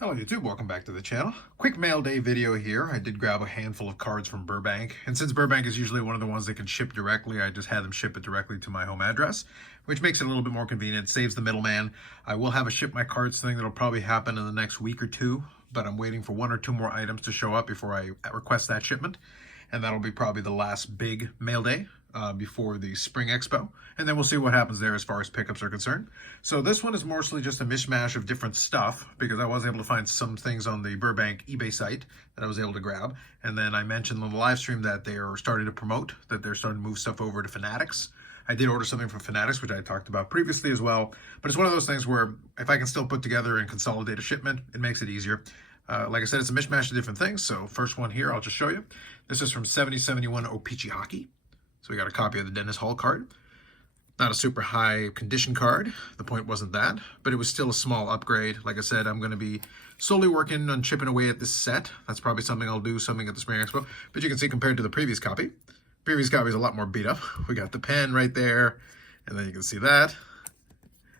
Hello YouTube, welcome back to the channel. Quick mail day video here. I did grab a handful of cards from Burbank, and since Burbank is usually one of the ones that can ship directly, I just had them ship it directly to my home address, which makes it a little bit more convenient, saves the middleman. I will have a ship my cards thing that'll probably happen in the next week or two, but I'm waiting for one or two more items to show up before I request that shipment, and that'll be probably the last big mail day before the Spring Expo, and then we'll see what happens there as far as pickups are concerned. So this one is mostly just a mishmash of different stuff because I was able to find some things on the Burbank eBay site that I was able to grab, and then I mentioned on the live stream that they are starting to promote, that they're starting to move stuff over to Fanatics. I did order something from Fanatics, which I talked about previously as well, but it's one of those things where if I can still put together and consolidate a shipment, it makes it easier. Like I said, it's a mishmash of different things. So first one here, I'll just show you. This is from 7071 O-Pee-Chee Hockey. So we got a copy of the Dennis Hall card. Not a super high condition card. The point wasn't that, but it was still a small upgrade. Like I said, I'm going to be slowly working on chipping away at this set. That's probably something I'll do, something at the Spring Expo. But you can see compared to the previous copy is a lot more beat up. We got the pen right there, and then you can see that.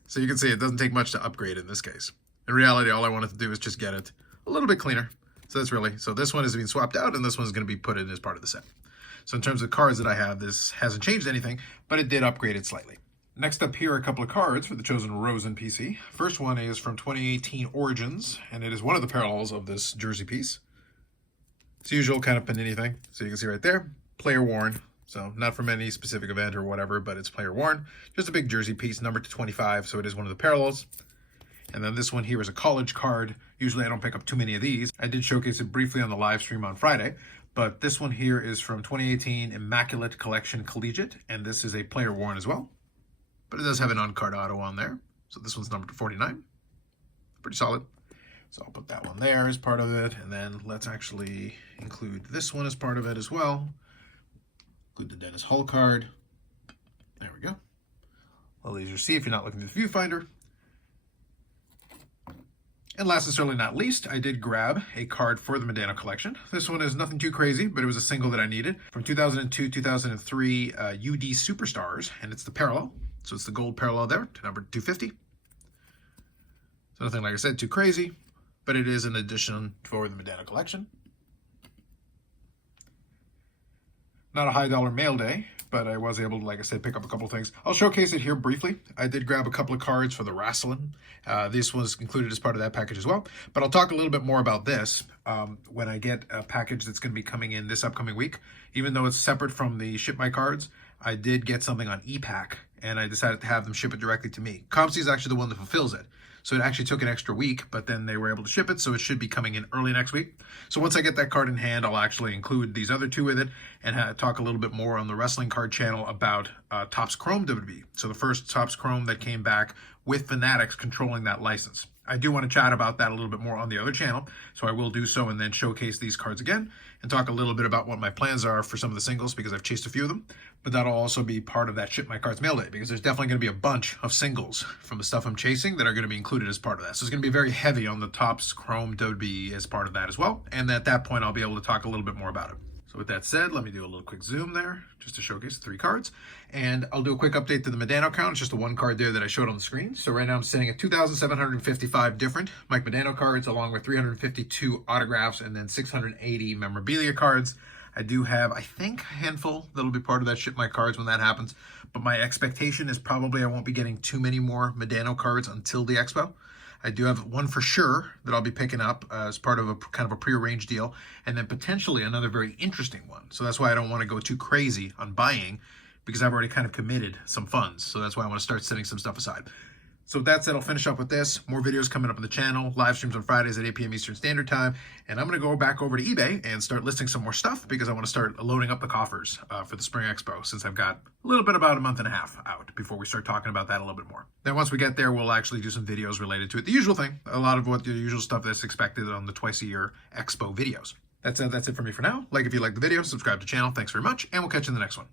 So you can see it doesn't take much to upgrade in this case. In reality, all I wanted to do is just get it a little bit cleaner. So this one is being swapped out, and this one is going to be put in as part of the set. So in terms of cards that I have, this hasn't changed anything, but it did upgrade it slightly. Next up here are a couple of cards for the chosen Rosen PC. First one is from 2018 Origins, and it is one of the parallels of this jersey piece. It's the usual kind of Panini thing. So you can see right there, player worn. So not from any specific event or whatever, but it's player worn. Just a big jersey piece, numbered to 25, so it is one of the parallels. And then this one here is a college card. Usually I don't pick up too many of these. I did showcase it briefly on the live stream on Friday, but this one here is from 2018 Immaculate Collection Collegiate, and this is a player worn as well. But it does have an on-card auto on there. So this one's numbered to 49. Pretty solid. So I'll put that one there as part of it, and then let's actually include this one as part of it as well. Include the Dennis Hall card. There we go. A little easier to see if you're not looking at the viewfinder. And last and certainly not least, I did grab a card for the Medano collection. This one is nothing too crazy, but it was a single that I needed. From 2002-2003 UD Superstars, and it's the parallel. So it's the gold parallel there, to number 250. So nothing, like I said, too crazy, but it is an addition for the Medano collection. Not a high dollar mail day, but I was able to, like I said, pick up a couple of things. I'll showcase it here briefly. I did grab a couple of cards for the wrestling. This was included as part of that package as well, but I'll talk a little bit more about this when I get a package that's going to be coming in this upcoming week. Even though it's separate from the Ship My Cards, I did get something on ePack, and I decided to have them ship it directly to me. ComC is actually the one that fulfills it. So it actually took an extra week, but then they were able to ship it, so it should be coming in early next week. So once I get that card in hand, I'll actually include these other two with it and talk a little bit more on the wrestling card channel about Topps Chrome WWE. So the first Topps Chrome that came back with Fanatics controlling that license. I do want to chat about that a little bit more on the other channel, so I will do so and then showcase these cards again and talk a little bit about what my plans are for some of the singles because I've chased a few of them, but that'll also be part of that Ship My Cards mail day because there's definitely going to be a bunch of singles from the stuff I'm chasing that are going to be included as part of that. So it's going to be very heavy on the Topps Chrome WWE as part of that as well, and at that point I'll be able to talk a little bit more about it. So with that said, let me do a little quick zoom there just to showcase the 3 cards. And I'll do a quick update to the Medano count. It's just the one card there that I showed on the screen. So right now I'm sitting at 2,755 different Mike Medano cards along with 352 autographs and then 680 memorabilia cards. I do have, I think, a handful that'll be part of that Ship My Cards when that happens. But my expectation is probably I won't be getting too many more Medano cards until the Expo. I do have one for sure that I'll be picking up as part of a kind of a prearranged deal, and then potentially another very interesting one. So that's why I don't want to go too crazy on buying because I've already kind of committed some funds. So that's why I want to start setting some stuff aside. So with that said, I'll finish up with this. More videos coming up on the channel, live streams on Fridays at 8 p.m. Eastern Standard Time. And I'm going to go back over to eBay and start listing some more stuff because I want to start loading up the coffers for the Spring Expo since I've got a little bit about a month and a half out before we start talking about that a little bit more. Then once we get there, we'll actually do some videos related to it. The usual thing, a lot of what the usual stuff that's expected on the twice-a-year Expo videos. That's it for me for now. Like if you like the video, subscribe to the channel. Thanks very much, and we'll catch you in the next one.